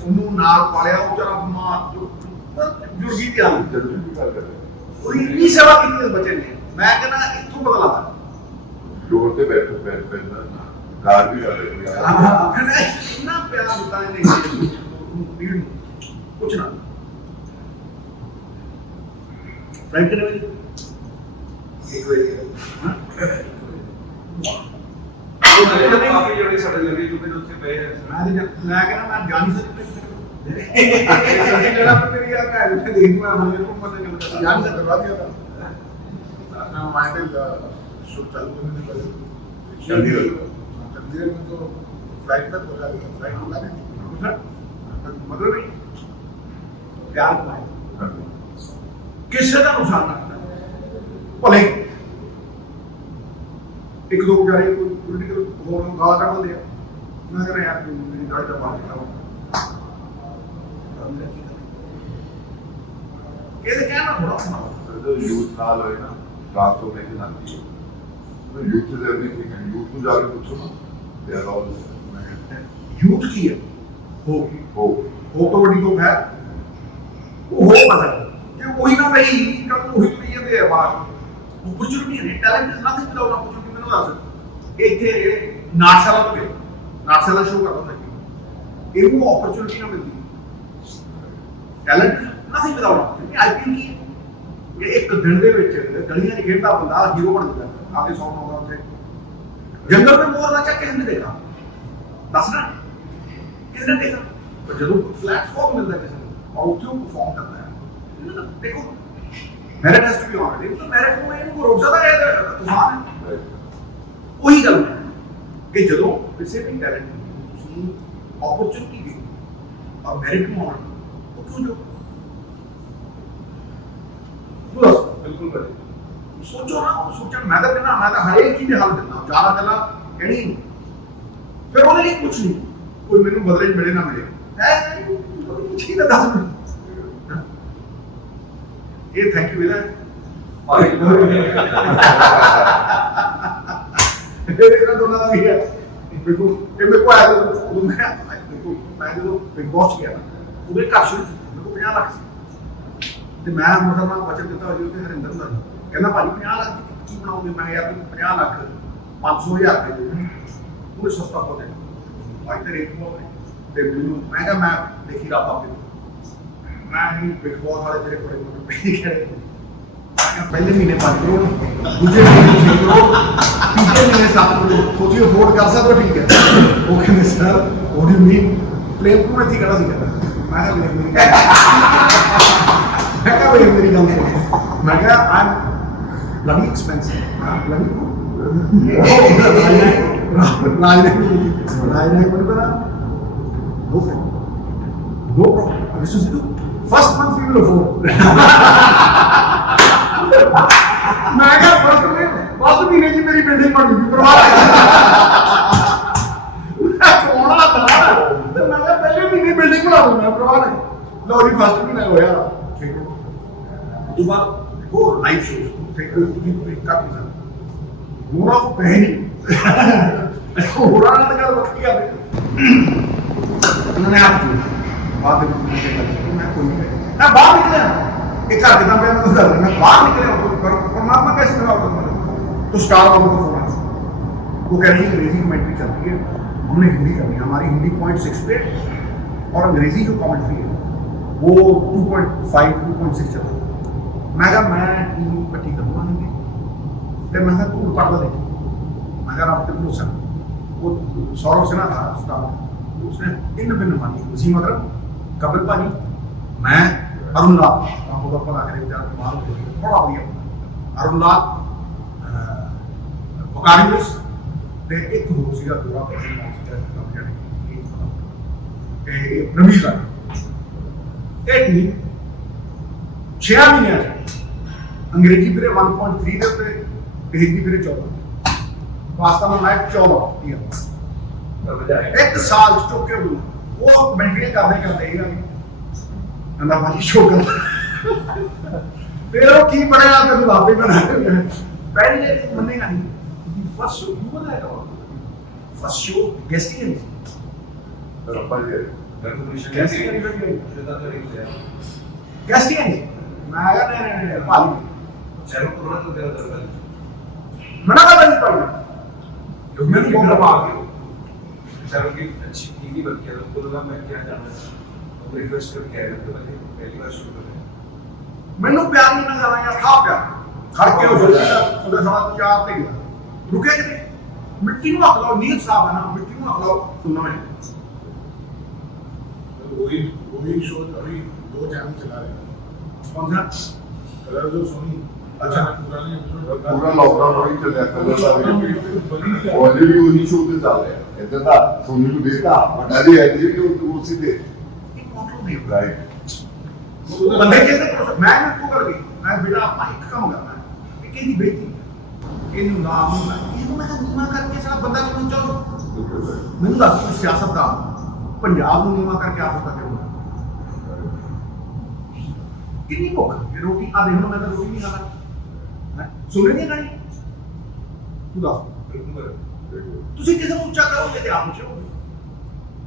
ਉਹਨੂੰ ਨਾਲ ਪਾਲਿਆ ਉਹ ਜਰਾ ਬਿਮਾਰ ਜੁੜ ਗਈ ਧਿਆਨ ਉਹਦੀ ਇੰਨੀ ਸੇਵਾ ਕੀਤੀ ਇਸ ਬੱਚੇ ਨੇ ਮੈਂ ਕਹਿੰਦਾ ਇੱਥੋਂ ਬਦਲਾ डोर पे बैठो बैठ पैदा कार भी कर रहे ਹਾਂ ਇੰਨਾ ਪਿਆਰ ਦਿੱਤਾ ਇਹਨੇ ਪੀੜ ਨੂੰ ਕੁਛ ਨਾ ਫਰੈਂਕ ਨੇ ਇੱਕ ਵੇ ਕਾਫੀ ਜਿਹੜੇ ਸਾਡੇ ਲੱਗੇ ਜੋ ਮੈਨੂੰ ਉੱਥੇ ਪਏ ਮੈਂ ਕਹਿੰਦਾ ਮੈਂ ਜਾਣੀ ਸਕਦਾ ਜਿਹੜਾ ਮੇਰੀ ਯਾਰ ਹੈ ਉੱਥੇ ਦੇਖ ਮੈਂ ਹੁਣ ਇਹ ਪਤਾ ਨਹੀਂ ਕਰਦਾ जान से करवा दिया था ना माइंड शो चालू करने से पहले चंडीगढ़ में तो फ्लाइट तक पहुंचा दिया फ्लाइट उड़ा नहीं मतलब नहीं प्यार कमाए ਕਿਸੇ ਦਾ ਨੁਕਸਾਨ ਨਾ ਕਰਦਾ ਭਲੇ ਇੱਕ ਦੋ ਵਿਚਾਰੇ ਕੋਈ ਪੋਲੀਟੀਕਲ ਹੋਣ ਨੂੰ ਗਾਲਾਂ ਕੱਢ ਦਿੰਦੇ ਆ ਮੈਂ ਕਹਿੰਦਾ ਯਾਰ ਮੇਰੀ ਦਾੜੀ ਦਾ ਬਾਤ ਕਰਾਓ ਇਹਦੇ ਕਹਿਣਾ ਥੋੜਾ ਹੁੰਦਾ तो यूथ नाल होए ना ट्रांसफॉर्मेशन आती है youth is everything and youth को जाके पूछो ना दे आर ऑल ਯੂਥ ਕੀ ਹੈ ਹੋ हो ਤੋਂ ਵੱਡੀ ਤੋਂ ਹੈ ਉਹ ਹੋ ਪਤਾ ਜੇ ਉਹੀ ਨਾ ਰਹੀ ਕੱਲ ਉਹੀ ਤੁਰੀ ਜਾਂਦੇ ਆ ਬਾਹਰ ਓਪਰਚੁਨਿਟੀ ਹੈ talent is nothing without opportunity ਮੈਨੂੰ ਦੱਸ ਇੱਥੇ ਨਾਟਸ਼ਾਲਾ ਤੋਂ ਗਿਆ ਨਾਟਸ਼ਾਲਾ ਸ਼ੋਅ ਕਰਦਾ ਹੁੰਦਾ ਇਹਨੂੰ ਓਪਰਚੁਨਿਟੀ ਨਾ ਮਿਲਦੀ talent nothing without opportunity IPL ਕੀ ਹੈ ਇਹ ਇੱਕ ਦਿਨ ਦੇ ਵਿੱਚ ਗਲੀਆਂ 'ਚ ਖੇਡਦਾ ਬੰਦਾ ਹੀਰੋ ਬਣ ਜਾਂਦਾ ਆਗੇ ਸੌਂਗ ਆਉਂਦਾ ਉੱਥੇ ਜੰਗਲ में मोर नाचा किसी ने देखा दसना किसी ने देखा पर जब प्लेटफॉर्म मिलता है किसी को और उत्थे परफॉर्म करता है देखो merit has to be honoured इनको मेरिट को इनको रोक सकता है तूफान है वही गल है कि ਜਦੋਂ ਕਿਸੇ ਵੀ ਟੈਲੈਂਟ ਨੂੰ ਤੁਸੀਂ ਓਪਰਚੁਨਿਟੀ ਦਿਓ और मेरिट ਨੂੰ ऑनर ਉਹ ਕਿਉਂ ਜੋ ਬਿਲਕੁਲ ਬੜੇ सोचो ना सोचन मैं तो कहना मैं तो हर एक चीज हल देना ज्यादा गल्ला कहनी नहीं फिर ਉਹਦੇ ਲਈ ਕੁਝ ਨਹੀਂ ਕੋਈ ਮੈਨੂੰ ਬਦਲੇ ਚ ਮਿਲੇ ਨਾ ਮਿਲੇ ਹੈ ਕੁਝ ਹੀ ਨਾ ਦੱਸ ਮੈਨੂੰ ਇਹ ਥੈਂਕ ਯੂ ਵੀਰਾ ਇਹ ਦੋਨਾਂ ਦਾ ਵੀ ਹੈ ਦੇਖੋ ਇਹ ਮੇਰੇ ਕੋਲ ਆਇਆ ਉਹ ਮੈਂ ਦੇਖੋ ਮੈਂ ਜਦੋਂ ਬਿਗ ਬੌਸ ਗਿਆ ਉਹਦੇ ਘਰ ਸ਼ੁਰੂ ਮੇਰੇ ਕੋਲ 50 ਲੱਖ ਸੀ ਤੇ ਮੈਂ ਮਤਲਬ ਬਚਤ ਦਿੱਤਾ ਹੋਇਆ ਤੇ ਹਰਿੰਦਰ ਦਾ ਕਹਿੰਦਾ ਭਾਜੀ 50 ਲੱਖ ਦੀ ਕੀ ਬਣਾਉਂਗੇ ਮੈਂ ਯਾਰ 50 ਲੱਖ 500,000 ਰੁਪਏ ਦੇ ਦੇ ਉਹ ਸਸਤਾ ਹੋ ਗਿਆ ਭਾਈ ਤੇ ਰੇਟ ਬਹੁਤ ਹੈ ਤੇ ਮੈਨੂੰ ਮੈਂ ਕਿਹਾ ਮੈਂ ਦੇਖੀ ਰਾਤ ਆਪੇ ਮੈਂ ਹੀ ਬਿਗ ਬੌਸ ਵਾਲੇ ਜਿਹੜੇ ਬੜੇ ਬੜੇ ਪੈਸੇ ਖੜੇ ਪਹਿਲੇ ਮਹੀਨੇ 5 ਕਰੋੜ ਦੂਜੇ ਮਹੀਨੇ 6 ਕਰੋੜ ਤੀਜੇ ਮਹੀਨੇ 7 ਕਰੋੜ ਸੋਚਿਓ ਅਫੋਰਡ ਕਰ ਸਕਦਾ ਠੀਕ ਹੈ ਉਹ ਕਹਿੰਦੇ sir what do you mean plane ਪੂਰਾ ਠੀਕ ਕਰਾ ਸੀ ਕਹਿੰਦਾ ਮੈਂ ਕਿਹਾ ਮੇਰੀ ਮੇਰੀ ਗੱਲ ਸੁਣ ਮੈਂ ਕਿਹਾ ਆਈ bloody expensive. Bloody no problem. This is first month we will afford. मैं क्या first महीने की मेरी बिल्डिंग बन गई परवाह कौन आता तो मैं क्या पहले महीने बिल्डिंग बना लूंगा परवाह नहीं लो जी फर्स्ट महीना हो यार ठीक है दोबारा वो लाइव शोज होना तो पहले होना तो गल वक्ती आ उन्होंने आप बात मैं कोई मैं बाहर निकले एक घर कितना मैं तो मैं बाहर निकले परमात्मा कैसे खड़ा होता तो स्टार वालों को फोन आया वो कह रही है अंग्रेजी कमेंट्री चल रही है हमने हिंदी करनी है हमारी हिंदी 0.6 पे और अंग्रेजी जो कमेंट्री है वो 2.5 2.6 चल रही है मैं कहा मैं टीम इकट्ठी करूँगा हिंदी तो मैं तू पढ़ ला देखी मैं कहा आप भरोसा वो सौरभ सिन्हा था स्टाफ उसने भिन्न भिन्न मानी उसी मतलब कपिल भाजी मैं अरुण लाल आपको पता करें बेचारा कमाल बड़ा बढ़िया अरुण लाल ਤੇ ਇੱਕ ਹੋਰ ਸੀਗਾ ਦੂਰਾ ਪਰਸਨ ਸੀਗਾ ਇਹ ਨਵੀਂ ਦਾ ਇਹ ਟੀਮ 6 ਮਹੀਨਿਆਂ ਚ ਅੰਗਰੇਜ਼ੀ ਵੀਰੇ 1.3 ਦੇ ਉੱਤੇ ਤੇ ਹਿੰਦੀ ਵੀਰੇ 14 ਪਾਕਿਸਤਾਨ ਨਾਲ ਮੈਚ 14 ਇੱਕ ਸਾਲ ਚ ਚੁੱਕ ਕੇ ਉਹ ਕਮੈਂਟਰੀ ਕਰਦੇ ਇਹ ਕਹਿੰਦਾ ਭਾਜੀ ਸ਼ੋਅ ਕਰ ਫਿਰ ਉਹ ਕੀ ਬਣਿਆ ਤੈਨੂੰ ਆਪੇ ਬਣਾ ਪਹਿਲੇ ਮੰਨੇਗਾ ਨਹੀਂ ਫਸਟ ਸ਼ੋਅ ਯੂ ਬਣਾਇਆ ਫਸਟ ਸ਼ੋਅ ਗੈਸਟ ਹੀ ਨਹੀਂ ਗੈਸਟ ਹੀ ਨਹੀਂ ਮੈਂ ਕਿਹਾ ਨਹੀਂ ਭਾਜੀ मना कर नहीं पड़ेगा जो मैं भी मतलब आ गया बेचारों की अच्छी टीवी बन गया तो बोला मैं क्या जाना तो रिक्वेस्ट करके आया तो मैंने पहली बार शुरू कर मैंने प्यार नहीं ना जाना यार खा प्यार खड़ के उधर साथ चार पे गया रुके कि मिट्टी में हक लाओ नींद साफ है ना मिट्टी में हक लाओ सुनना है वही शो अभी 2 चैनल चला रहे हैं कौन सा कलर जो सोनी अच्छा पुराने ਪੂਰਾ ਲੋਕਡਾਊਨ ਹੋਈ ਚੱਲਿਆ ਕਲਰ ਦਾ ਵੀ ਆਲਰੇਡੀ ਉਹੀ ਸ਼ੋਅ ਤੇ ਚੱਲ ਰਿਹਾ ਇਦਾਂ ਦਾ ਸੋਨੀ ਨੂੰ ਦੇਖਦਾ ਵੱਡਾ ਦੀ ਹੈ ਜੀ ਕਿ ਉਹ ਉਸੇ ਤੇ ਰਾਈਟ बंदे कहते मैं को कर गई मैं बेटा ਆਪਾਂ ਇੱਕ ਕੰਮ ਕਰਨਾ ਹੈ ਇਹ ਕਿਹਦੀ ਬੇਇੱਜ਼ਤੀ ਇਹਨੂੰ ਨਾਮ ਹੁੰਦਾ ਇਹਨੂੰ ਮੈਂ ਨੀਵਾਂ ਕਰਕੇ ਸਾਰਾ ਬੰਦਾ ਕਿਉਂ ਚਲੋ ਮੈਨੂੰ ਦੱਸ ਸਿਆਸਤ ਦਾ ਪੰਜਾਬ ਨੂੰ ਨੀਵਾਂ ਕਰਕੇ ਆਪ ਤੱਕ ਕਿੰਨੀ ਭੁੱਖ ਰੋਟੀ ਆ ਦੇਖ ਲਓ ਮੈਂ ਤਾਂ ਰੋਟੀ ਨਹੀਂ ਖਾਣਾ ਸੁਣੇ ਨਹੀਂ ਗਾਣੀ ਤੂੰ ਦੱਸ ਤੁਸੀਂ ਕਿਸੇ ਨੂੰ ਉੱਚਾ ਕਰੋਗੇ ਤੇ ਆਪ ਉੱਚੋਗੇ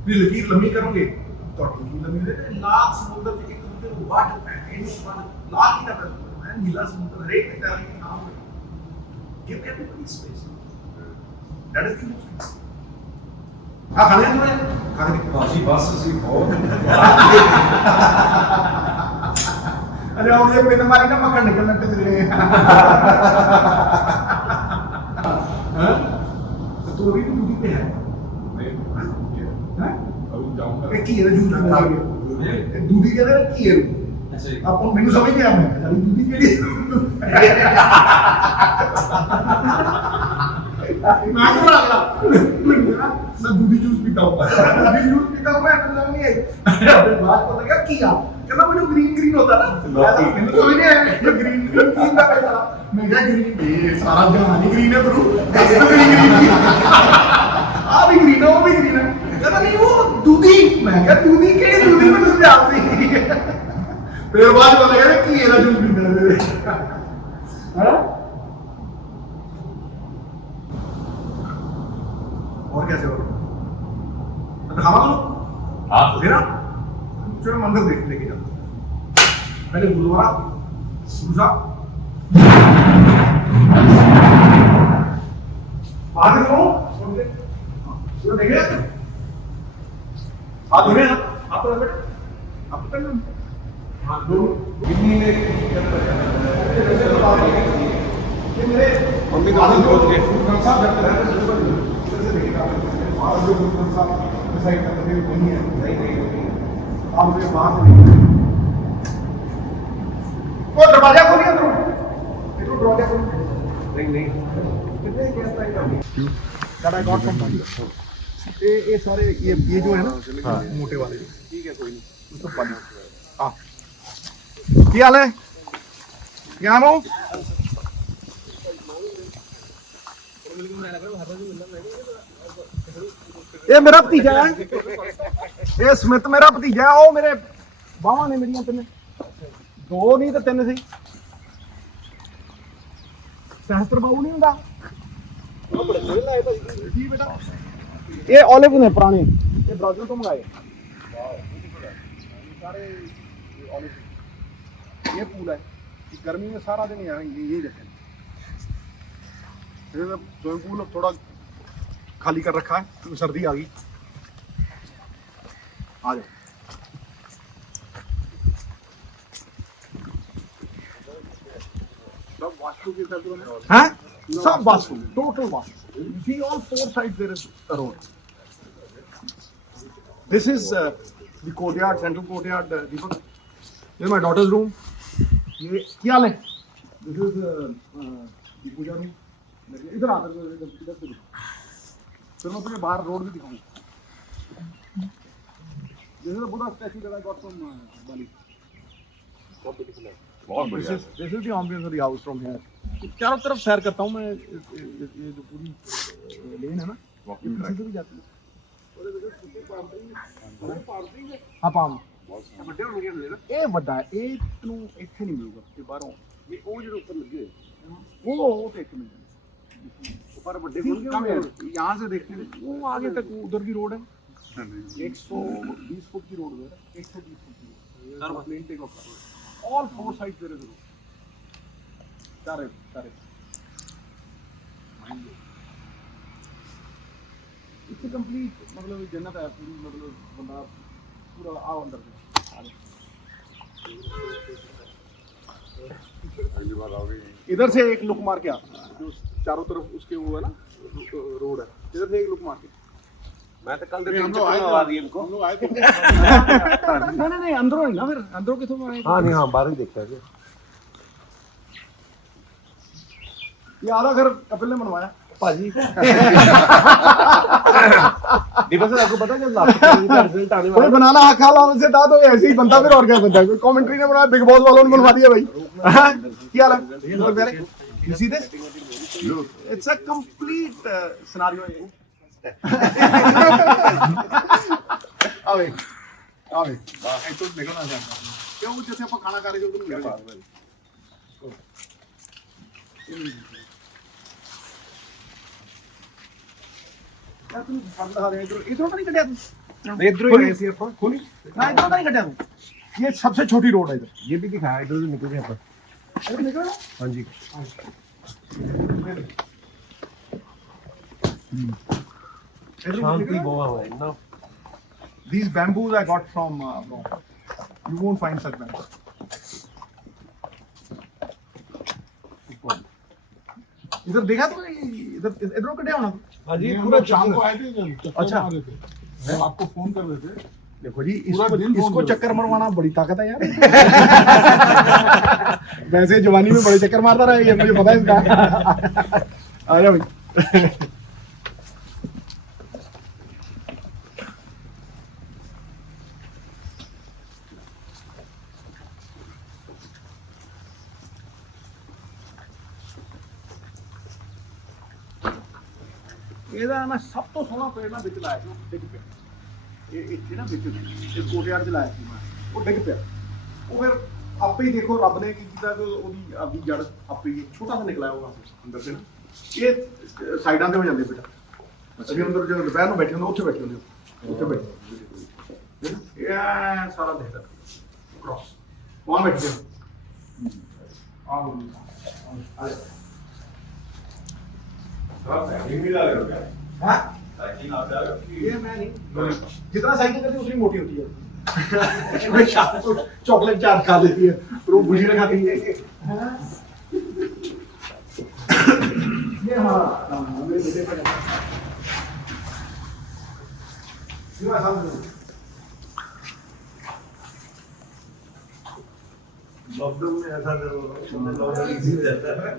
ਵੀ ਲਕੀਰ ਲੰਮੀ ਕਰੋਗੇ ਤੁਹਾਡੀ ਲਕੀਰ ਲੰਮੀ ਹੋਵੇ ਤੇ ਲਾਖ ਸਮੁੰਦਰ ਚ ਇੱਕ ਦੂਜੇ ਨੂੰ ਵਾਟ ਪੈ ਇਹਨੂੰ ਲਾਖ ਹੀ ਨਾ ਪੈ ਮੈਂ ਨੀਲਾ ਸਮੁੰਦਰ ਹਰੇਕ ਦੇ ਤਰ੍ਹਾਂ ਹੀ ਨਾਮ ਹੋਵੇ give everybody space that is the most ਆ ਖਾਣੇ ਨੂੰ ਖਾਣੇ बाजी बस से बहुत अरे और ये बिन मारी ना मक्खन निकलने पे चले हैं तो भी दूधी पे है नहीं हैं अभी जाऊंगा ये की है जूस बना के दूधी के अंदर की है ਅੱਛਾ ਜੀ आपको मेनू समझ नहीं आया मैं दूधी केड़ी मैं तो लगा मैं दूधी जूस पीता हूं मैं मतलब नहीं आई अरे बात पता क्या किया कहना मैंने ग्रीन ग्रीन होता ना मैंने समझ नहीं आया ये ग्रीन ग्रीन की ना पता मैं क्या ग्रीन ये सारा जहान ही ग्रीन है ब्रो कैसे ग्रीन आ भी ग्रीन है वो भी ग्रीन है कहना नहीं वो दूधी मैं क्या दूधी केड़ी दूधी में तुम जानते फिर बाद में लगा कि ये ना जूस पीता है हां और कैसे हो खावा लो हाँ मेरा चलो मंदिर देख लेके जाओ पहले गुरुद्वारा गुरु साहब आगे करो सुनो देखे हाथ धोने आप तो बेटा आप तो पहले हाथ धो कितनी ने ये मेरे मम्मी का हाथ धो के गुरु साहब जब तक से देखिएगा आज जो गुरु साहब डिसाइड करते हैं नहीं है नहीं आप मुझे बाहर से वो दरवाजा खोलिए अंदर देखो दरवाजा खोलिए नहीं कितने गैस लाइट है दैट आई गॉट फ्रॉम बंद ये सारे ये जो है ना हां मोटे वाले ठीक है कोई नहीं तो पानी हां क्या हाल है क्या हो ये मेरा भतीजा है ये स्मित मेरा भतीजा है वो मेरे बावां ने मेरियां तिन दो नहीं तो तीन सी सहस्त्र बाबू नहीं हुंदा जी बेटा ये ऑलिव ने पुराने ये ब्राजील तो मंगाए सारे ऑलिव ये पूल है गर्मी में सारा दिन यही रहते हैं स्विमिंग पूल थोड़ा खाली कर रखा है क्योंकि सर्दी आ गई आ जाओ सब वास्तु के हैं सब vastu total vastu you see all 4 sides there is a road this is the courtyard central courtyard Deepak this is my daughter's room ये क्या हाल है this is the puja room इधर आकर इधर फिर मैं तुझे बाहर रोड भी दिखाऊंगा। जैसे तो Buddha statue that I got from Bali. बहुत बढ़िया। This is the ambience of the house from here. चारों तरफ सैर करता हूँ मैं, ये जो पूरी लेन है ना, Walking track. इसी से भी जाती है। हाँ पाम ਵੱਡੇ ਹੋਣਗੇ ਹਲੇ ਨਾ ਇਹ ਵੱਡਾ ਹੈ, ਇਹ ਨੂੰ ਇੱਥੇ ਨਹੀਂ ਮਿਲੂਗਾ ਤੇ ਬਾਹਰੋਂ ਵੀ ਉਹ ਜਿਹੜੇ ਉੱਪਰ ਲੱਗੇ ਹੋਏ वो तो एक मिनट ਉੱਪਰ ਵੱਡੇ कम ਹੋਣਗੇ है। यहाँ से देखते हैं वो आगे तक उधर की रोड है, 120 फुट की रोड है, 120 फुट की road plane take off all four side there is road सारे सारे इट्स कंप्लीट मतलब जन्नत है पूरी, मतलब बंदा पूरा आओ अंदर से इधर से एक लुक मार के आ, जो चारों तरफ उसके वो है ना रोड है, इधर से एक लुक मार के। ਮੈਂ ਤਾਂ ਕੱਲ ਦੇ हम दिन लोग आए चक्कर लगा दिए इनको हम लोग आए थे नहीं नहीं अंदरों नहीं ना, फिर अंदरों किथों में हाँ नहीं हाँ बाहर ही देखा है ये आधा घर कपिल ने बनवाया भाजी दीपक सर आपको पता है जब लास्ट का रिजल्ट आने कोई वाला बनाना आखा लाने से था तो ऐसे ही बनता, फिर और क्या बनता है। कमेंट्री ने बनाया, बिग बॉस वालों ने बनवा दिया भाई। क्या हाल है? मतलब प्यारे you see this? It's a complete scenario है। आवे आवे बाहर तो निकलना चाहता हूं क्यों, जैसे अपन खाना खा रहे थे उधर निकल भाई। यार तुम बंदा रहे इधर इधर तो नहीं कटिया तू, इधर ही ऐसे अपन खोली ना, इधर तो नहीं कटिया तू। ये सबसे छोटी रोड है इधर, ये भी दिखाया इधर से निकल गया अपन इधर निकल। हाँ जी शांति बहुत है ना। These bamboos I got from you won't find such bamboos. इधर देखा तो इधर इधर कटे होना। हाँ जी हम पूरा लोग शाम को आए थे जब चक्कर अच्छा। मार रहे थे, हम आपको फोन कर रहे थे। देखो जी पूरा दिन इसको फोन चक्कर मरवाना बड़ी ताकत है यार। वैसे जवानी में बड़े चक्कर मारता रहा, ये मुझे पता है इसका। आ जाओ भाई। ਇਹਦਾ ਨਾ ਸਭ ਤੋਂ ਸੋਹਣਾ ਪੇੜ ਨਾ ਵਿੱਚ ਲਾਇਆ ਸੀ, ਉਹ ਡਿੱਗ ਪਿਆ। ਇਹ ਇੱਥੇ ਨਾ ਵਿੱਚ ਇਸ ਕੋਟਿਆਰ 'ਚ ਲਾਇਆ ਸੀ ਮੈਂ, ਉਹ ਡਿੱਗ ਪਿਆ। ਉਹ ਫਿਰ ਆਪੇ ਹੀ ਦੇਖੋ ਰੱਬ ਨੇ ਕੀ ਕੀਤਾ ਕਿ ਉਹਦੀ ਆਪਦੀ ਜੜ ਆਪੇ ਹੀ ਛੋਟਾ ਜਿਹਾ ਨਿਕਲਿਆ ਹੋਗਾ ਅੰਦਰ से ना। ਇਹ ਸਾਈਡਾਂ ਤੇ ਹੋ ਜਾਂਦੇ ਬੇਟਾ, ਅਸੀਂ ਅੰਦਰ ਜਦੋਂ ਦੁਪਹਿਰ ਨੂੰ ਬੈਠੇ ਹੁੰਦੇ ਉੱਥੇ ਬੈਠੇ ਹੁੰਦੇ, ਉੱਥੇ ਬੈਠੇ ਇਹ ਐਂ ਸਾਰਾ ਦਿਖਦਾ ਕ੍ਰਾਸ ਵਹਾਂ ਬੈਠੇ ਆ ਆ हाँ? ये मैं नहीं, जितना साइकिल करती है उतनी मोटी होती है। कोई शाम को चॉकलेट चाट खा लेती है, फिर वो भुजिया खाती है। ये हमारा मेरे बेटे का लॉकडाउन में ऐसा लॉकडाउन इजी रहता है।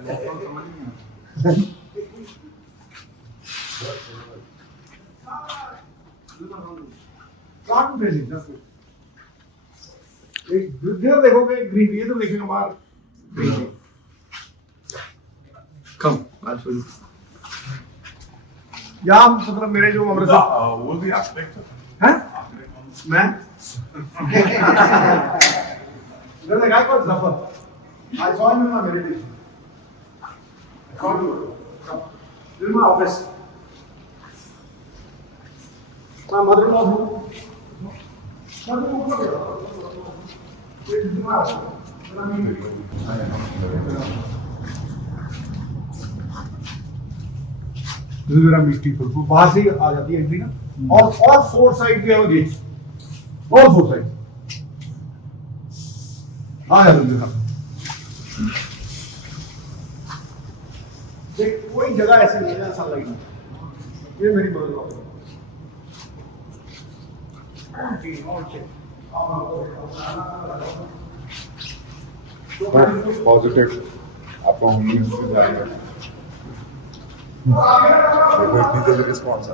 कार्टून फेसिंग जस्ट एक इधर देखोगे ग्रीन, ये तो देखेंगे बाहर ग्रीन। कम आज सो या मतलब मेरे जो अमृतसर वो भी आर्किटेक्चर हैं मैं there's a guy called Zafar. I saw him in my meditation. I called him. This is my office. My mother-in-law who? This is my office. This is where I meet people. तो बाहर से आ जाती है entry ना, और four side पे है वो गेट, और फोर साइड हाँ यार देख कोई जगह ऐसी नहीं है सनलाइट में। ये मेरी बदल पॉजिटिव आपको People response.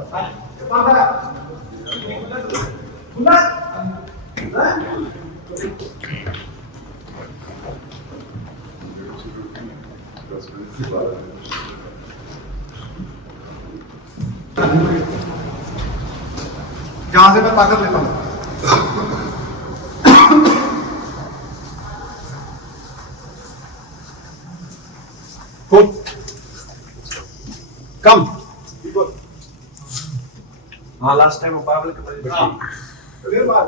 जहां से मैं ताकत लेता हूँ। कम हाँ लास्ट टाइम मुकाबले के बाद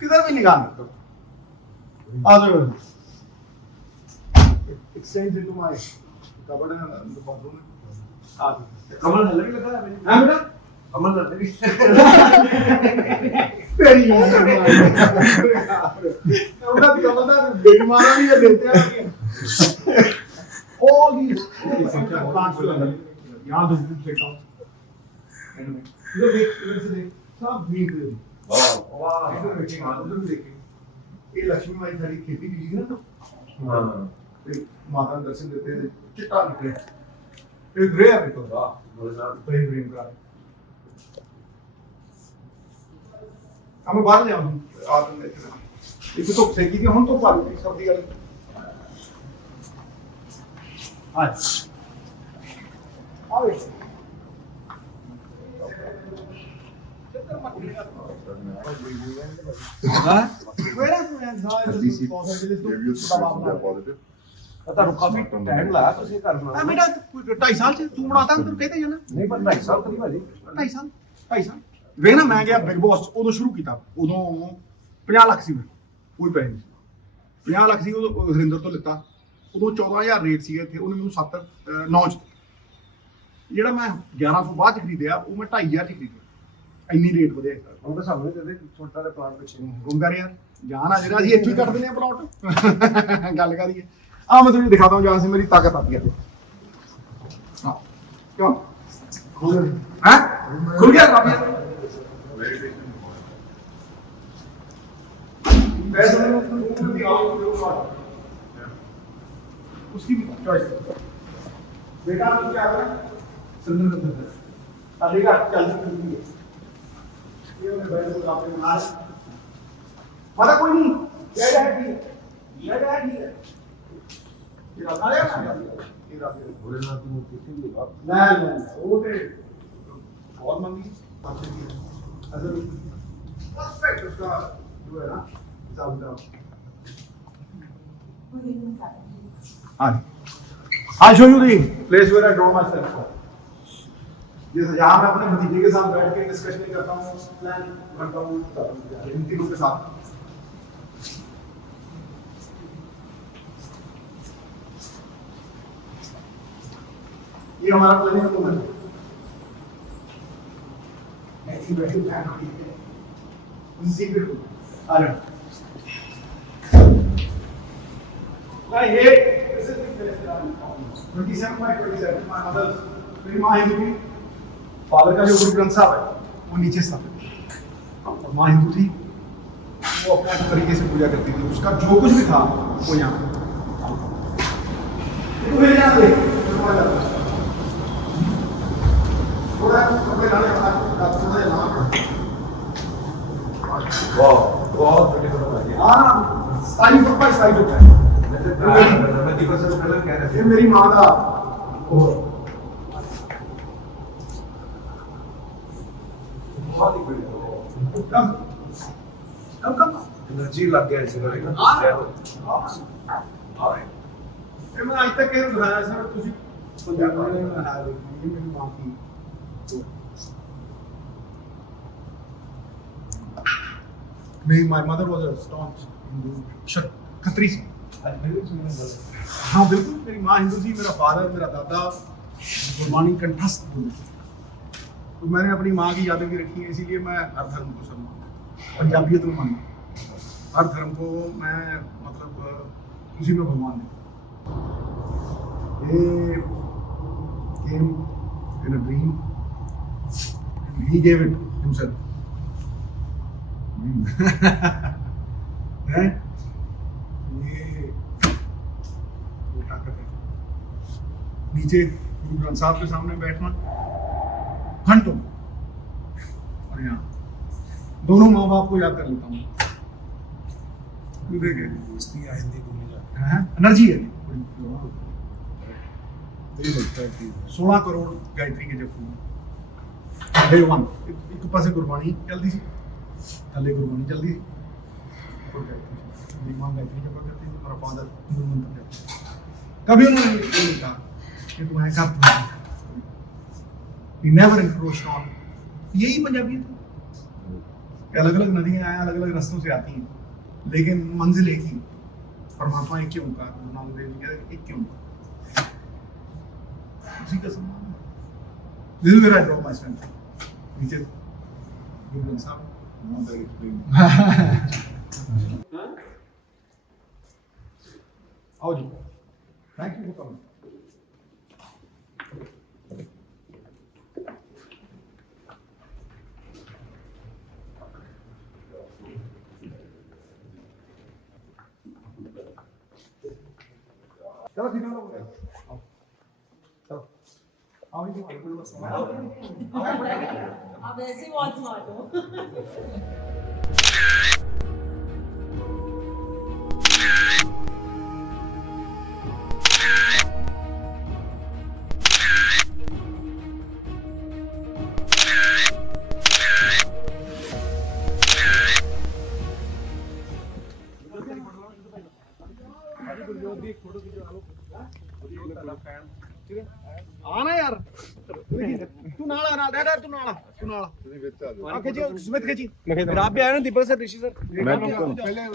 किधर भी निकाल आ जाओ exchange into my cupboard and the bathroom आ जाओ कमल अलग ही लगा है हां बेटा कमल अलग ही तेरी कबड़ा कबड़ा बेईमाना भी देते हैं all these plants यहाँ दो ग्रुप सेट आउट इधर से देख सब ग्रीन ग्रीन वाह इधर देखें उधर देखें ये लक्ष्मी माई सारी खेती की चीज है ना हाँ माता का दर्शन देते हैं चिट्टा निकले एक ग्रे है तो वाह प्रेम प्रेम का हमें बाहर ले आओ आदमी लेके ये तो सेकी थी हम तो पाल सर्दी का आज आवे पता रुका भी टाइम लगा तो ये करना बेटा 2.5 साल से तू बनाता तू कहते जाना नहीं पर 2.5 साल करी भाजी 2.5 साल वे ना मैं गया बिग बॉस ਉਦੋਂ ਸ਼ੁਰੂ ਕੀਤਾ ਉਦੋਂ 50 ਲੱਖ ਸੀ ਕੋਈ ਪੈਸੇ ਨਹੀਂ 50 ਲੱਖ ਸੀ ਉਦੋਂ ਹਰਿੰਦਰ ਤੋਂ ਲਿੱਤਾ ਉਦੋਂ 14000 ਰੇਟ ਸੀ ਇੱਥੇ ਉਹਨੇ ਮੈਨੂੰ 9 ਚ ਜਿਹੜਾ ਮੈਂ 1100 ਬਾਅਦ ਚ ਖਰੀਦਿਆ ਉਹ ਮੈਂ 2.5000 ਚ ਖਰੀਦਿਆ ਇੰਨੀ ਰੇਟ ਵਧਿਆ ਹੁਣ ਤਾਂ ਸਾਹਮਣੇ ਤੇ ਛੋਟਾ ਜਿਹਾ ਪਲਾਟ ਪਿੱਛੇ ਗੁੰਗਰ ਯਾਰ ਜਾਨ ਆ ਜਿਹੜਾ ਅਸੀਂ ਇੱਥੇ ਹੀ ਕੱਟ ਦਿੰਦੇ ਆ ਪਲਾਟ ਗੱਲ ਕਰੀਏ ਆ ਮੈਂ ਤੁਹਾਨੂੰ ਦਿਖਾਤਾ ਹੂੰ ਜਹਾਂ ਸੇ ਮੇਰੀ ਤਾਕਤ ਆਤੀ है हाँ क्यों हैं खुल गया काफी उसकी भी चॉइस बेटा आप क्या है सुंदर अरेगा चल ये मैं बैठ को आपके मार मारा कोई नहीं ये है ठीक है ये रखा है ये रखा है भोलेनाथ की मूर्ति थी नहीं वो ते बहुत मंगी असल परफेक्ट उसका जो है ना हिसाब किताब I'll show you the place where I draw myself. जैसे यहाँ मैं अपने भतीजे के साथ बैठ के डिस्कशन करता हूँ, प्लान करता हूँ इन तीनों के साथ। ये हमारा प्लानिंग रूम है। ऐसी बैठी प्लान हुई है। उनसे भी आ रहा। Now here, this is the place that I'm talking. 27 by 27, my mother's, मेरी माँ हिंदू थी, फादर का जो गुरु ग्रंथ साहब है, वो नीचे स्थापित और माँ हिंदू थी, वो अपने तरीके से पूजा करती थी, उसका जो कुछ भी था, वो यहाँ पे। तो यहाँ पे, थोड़ा कपड़े लाने वाला, थोड़ा यहाँ पे। बहुत बड़ी बात है हाँ, स्टाइल फुट बाय स्टाइल होता है। मैं दिवस से पहले कह रहा ये मेरी माँ का बहुत ही बड़ी कम एनर्जी लग गया इसे करेगा फिर मैं आज तक कहीं दिखाया सर तुझे पंजाब में बनाया ये मेरी माँ की मेरी my mother was a staunch Hindu Khatri से हाँ बिल्कुल मेरी माँ हिंदू थी मेरा फादर मेरा दादा गुरबानी कंठस्थ तो मैंने अपनी माँ की यादें भी रखी हैं इसीलिए मैं हर धर्म को सम्मान पंजाबियत में मानता हर धर्म को मैं मतलब उसी में भगवान है came in a dream and he gave it himself हैं? ये नीचे गुरु ग्रंथ साहब के सामने बैठना घंटों, और यहाँ दोनों माँ बाप को याद कर लेता हूँ। एनर्जी है 16 करोड़ गायत्री के जप डे 1 एक पासे गुरबाणी चलती सी, थले गुरबाणी चलती सी, मेरी माँ गायत्री जप करती थी, मेरा फादर गुरु मंत्र जप। कभी उन्होंने ये नहीं कहा कि तू ऐसा नेवर एनक्रोच्ड ऑन। यही पंजाबियत है, अलग अलग नदियां आए अलग अलग रास्तों से आती हैं, लेकिन मंजिल एक ही, परमात्मा एक ही ओंकार, गुरु नानक देव जी कहते हैं एक ही ओंकार, उसी का सम्मान है। This is where I draw my strength. नीचे गुरु ग्रंथ साहब आओ जी, थैंक यू फॉर कमिंग। चलो ठीक है, चलो आओ जी, आप ऐसे बहुत स्मार्ट हो। आना यार, तू नाल आ, डैड तू नाल आ, तू नाल आ खींची, सुमित खींची। फिर आप भी आए ना, दीपक सर, ऋषि सर। मैं पहले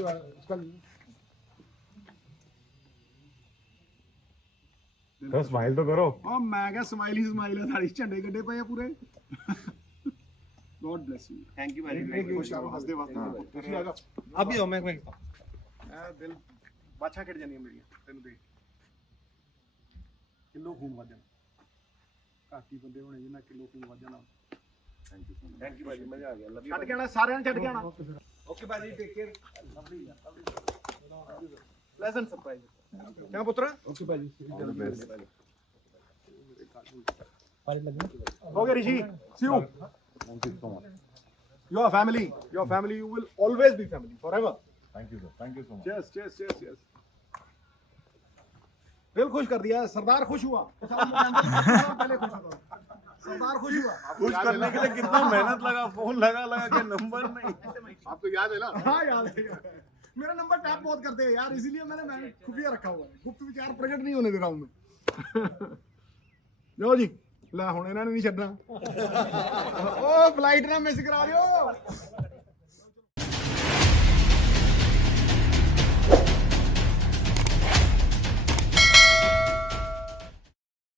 उसका स्माइल तो करो। हाँ मैं क्या स्माइल ही स्माइल है, सारी झंडे गड्ढे पे पूरे। God bless you, thank you very much. खुश रहो, हंसदे वक्त ਤੁਸੀਂ ਆ ਜਾਓ। अभी आओ मैं दिल बाछा खिड़ जानी मेरी तेन देख किलो खून ਵੱਜ ਜਾਣਾ, ਘੱਟ ਹੀ ਬੰਦੇ ਹੋਣੇ ਜਿੰਨਾ ਕਿਲੋ ਖੂਨ ਵੱਜ ਜਾਣਾ। थैंक यू भाई, मजा आ गया, लव ਛੱਡ ਕੇ ਆਣਾ, ਸਾਰਿਆਂ ਨੂੰ ਛੱਡ ਕੇ ਆਣਾ। ਓਕੇ ਬਾਜੀ, ਟੇਕ ਕੇਅਰ, ਲਵਲੀ ਯਾਰ, ਪਲੇਜ਼ੈਂਟ ਸਰਪ੍ਰਾਈਜ਼। ਕਿਆ ਪੁੱਤਰ? ਓਕੇ ਬਾਜੀ, ਹੋ ਗਿਆ ਰਿਸ਼ੀ, ਸੀ you. Thank you so much. You are family. Your family. You will always be family forever. Thank you, sir. Thank you so much. Yes, yes, yes, yes. दिल खुश कर दिया, सरदार खुश हुआ। पहले खुश हुआ, सरदार खुश हुआ। खुश करने के लिए कितना मेहनत लगा, फोन लगा के नंबर नहीं। आपको याद है ना? हाँ याद है। मेरा नंबर टैप बहुत करते हैं यार, इसीलिए मैंने खुफिया रखा हुआ है, गुप्त विचार प्रकट नहीं होने दे रहा हूँ मैं। लो जी, ਲੈ ਹੁਣ ਇਹਨਾਂ ਨੇ ਨਹੀਂ ਛੱਡਣਾ। ਉਹ ਫਲਾਈਟ ਨਾ ਮਿਸ ਕਰਾ ਦਿਓ।